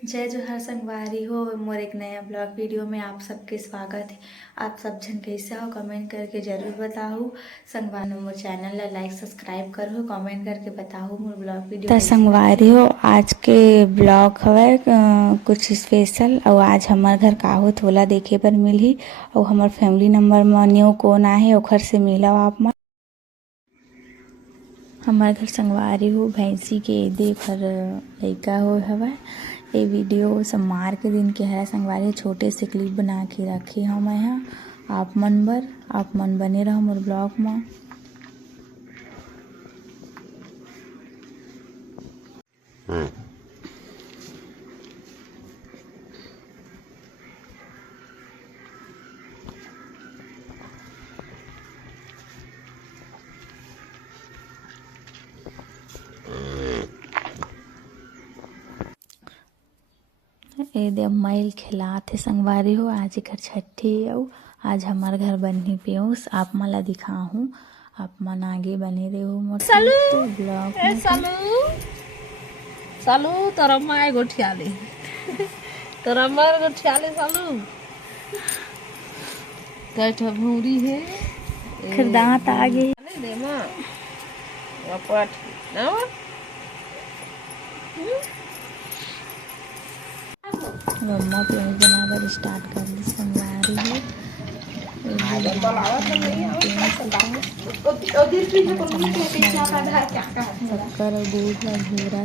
जय जोहार संगवारी हो मोर एक नया ब्लॉग वीडियो में आप सबके स्वागत है। आप सब जन कैसे हो कमेंट करके जरूर बताओ। संगवारी मोर चैनल ला लाइक सब्सक्राइब करो, कमेंट करके बताओ मोर ब्लॉग वीडियो तो संगवारी हो। आज के ब्लॉग हवे कुछ स्पेशल और आज हमार घर का हो थोला देखे पर मिली और हमार फैमिली नंबर में न्यू कौन आहे ओखर से मिला आप मन। हमारे घर संगवारी हो भैंसी के देख हर लइका हो हवा। ये वीडियो सोमवार के दिन के है संगवारी छोटे से क्लिप बना के रखे हम मैं यहाँ आप मन बने रहो मोर ब्लॉग में। ए दे मैल खिलात है संगवारी हो। आज एक छठी और आज हमार घर बनही पेऊस आप मन ला दिखाहूँ। आप मन आगे बने रहे हो मोर तो ब्लॉग में। सालू तोरा माय गोठियाले तोरा मार गोठियाले सालू कैठा भूरी है फिर दांत आगे दे मां अपट ना मम्मा पेऊस बनाकर स्टार्ट कर दी संगवारी हो। शक्कर और दूध ला घेरा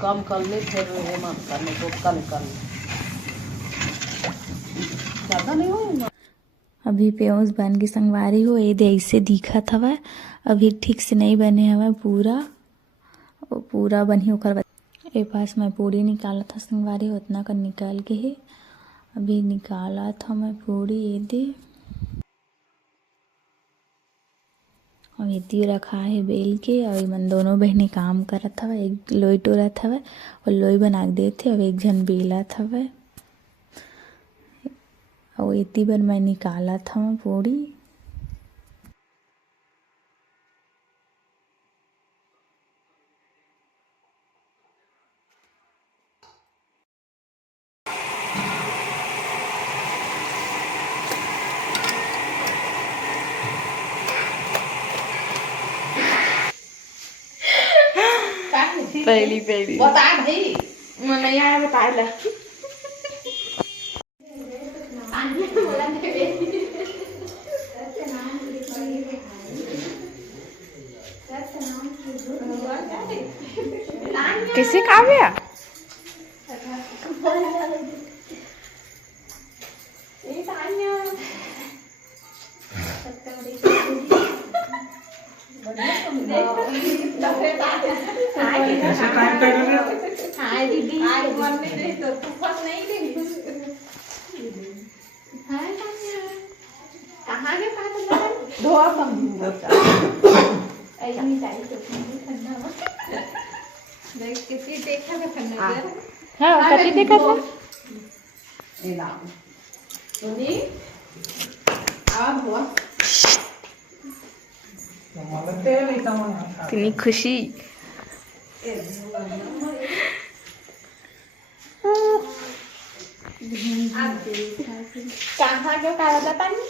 कम कर ले फिर मत करने को कल कर ज्यादा नहीं हो। अभी पेऊस बन के संगवारी हो ये दे ऐसे दिखत हवा। अभी ठीक से नहीं बने हवा पूरा बनी होकर ए पास मैं पूरी निकाला था संगवारी हो उतना कर निकाल के ही अभी निकाला था मैं पूरी ये दे और इतनी रखा है बेल के और मन दोनों बहने काम करत हवा। एक लोई टोरत हवा और लोई बना देते और एक जन बेलत हवा और इतनी बार मैं निकाला था पूरी। पहली बता भाई मैं नहीं आया बता ला कैसे काव्या हाय दीदी आज मन में दे तो फस नहीं देगी हाय कहां के पास धोआ कम ऐसी चाहिए तो ठंडा देख किसी देखा था ठंडा हाँ कटी देखा था ए ना सुनी आवाज हुआ कितनी खुशी कहाँ क्यों काला था पानी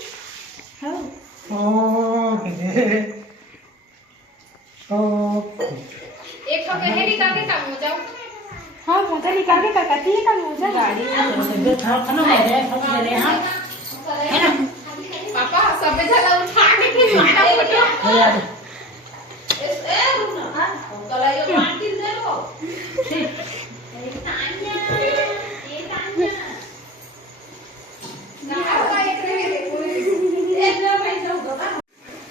एक तो कहे निकाल के काम हो जाओ। हाँ मोजा निकाल के करती है कल मोजा गाड़ी पापा सब जला उठा के मारा फोटो कलायो मार्टिन दे लो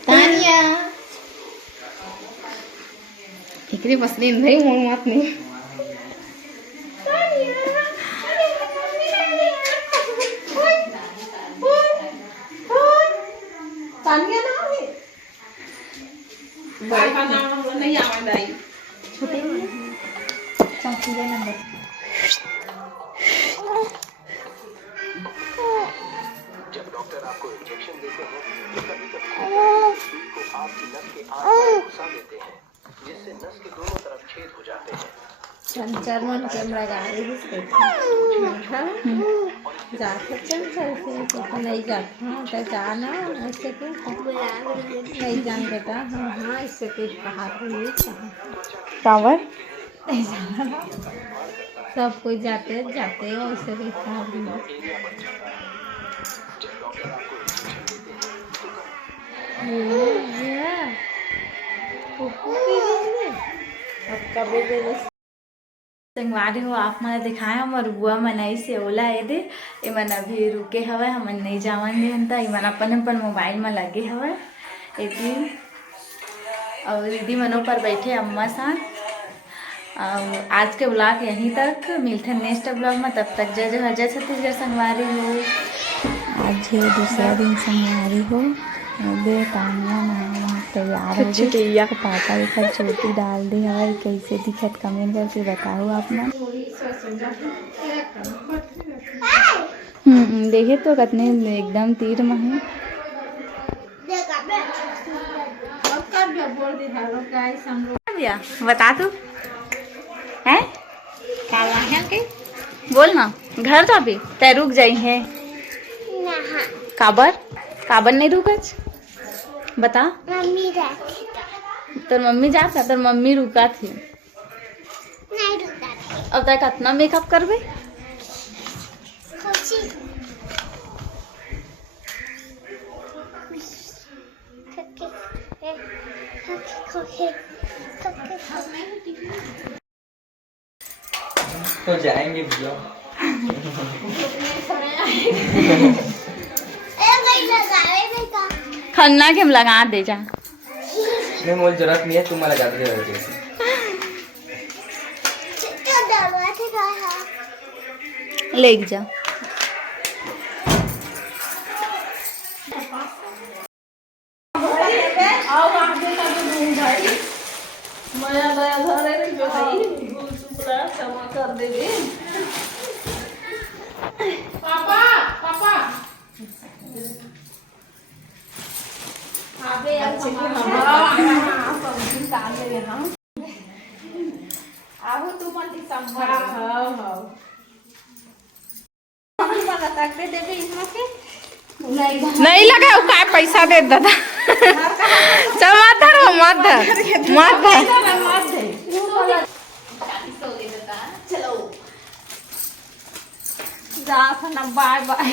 तानिया इकरी बसली नहीं मोर मत नहीं तानिया नहीं आवाज आई छोटे चाची का नंबर जब डॉक्टर आपको इंजेक्शन देते हैं तो कभी-कभी सुई को आपकी नस के आसपास घुसा देते हैं जिससे नस के दोनों तरफ छेद हो जाते हैं। संचार मन कैमरा गाड़ी जाते चल चलते तो नहीं जाते हाँ तो जाना ऐसे के नहीं जान बेटा हाँ हाँ ऐसे के कहा कावर नहीं जाना सब कोई जाते जाते ऐसे के कहा संगवारी हो आप मन दिखाए हमर बुआ मनई से ओला ए दे ए मन अभी रुके हवे हमन नहीं जावन दे हन मन अपन अपन मोबाइल में लगे हवे एदी और दीदी मनो पर बैठे अम्मा साथ और आज के ब्लॉग यहीं तक मिलते हैं नेक्स्ट ब्लॉग में तब तक जय जय जय छत्तीसगढ़ संगवारी हो। आज है दूसरा दिन संगवारी हो तानिया नहा तैयार हो गई पापा एक चोटी डाल दी हवाई कैसे दिखत कमेंट करके बताओ आप मन देखे तो कितने एकदम तीर में है बता तू है बोल ना घर तो अभी तय रुक जाई है काबर काबर नहीं रुकच बता मम्मी तो मम्मी जाता तो मम्मी रुका थी नहीं रुका अब तक कितना मेकअप करबे खुशी तो जाएंगे भैया खन्ना के हम लगा दे जा नहीं मोल जरूरत नहीं है तुम लगा दे ले जा पापा पापा आहू तू पण ती संभाळ हो हो मला ताकदे देबे इसमें के नहीं लगा काय पैसा दे दादा चल मत धरो मत धर मत धर चलो जा ना बाय बाय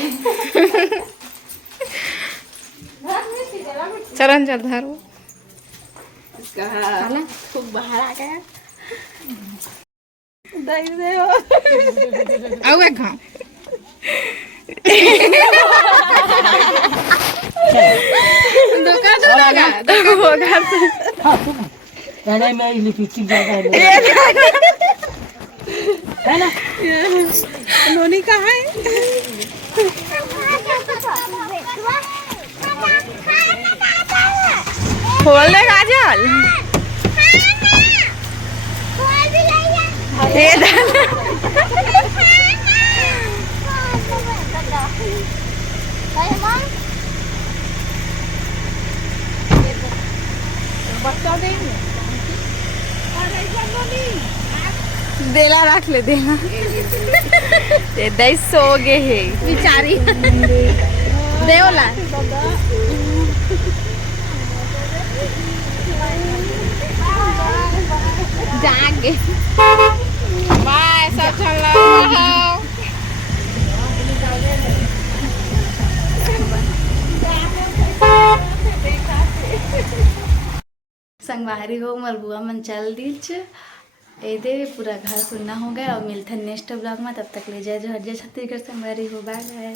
चरण चल धरो खूब बाहर आ गया आओ एक घाव दुकान होगा नहीं मैं लिपस्टिक ज्यादा है ना नोनी कहाँ है खोल दे काजल देला रख ले देला दही सो गे है बिचारी देवला जागे बाय सब चलो संगवारी हो मलबुआ मन चल दीच दे पूरा घर सुनना हो गया और मिलते नेक्स्ट ब्लॉग में तब तक ले जाए जो हर छत्तीसगढ़ संगवारी हो बाय बाय।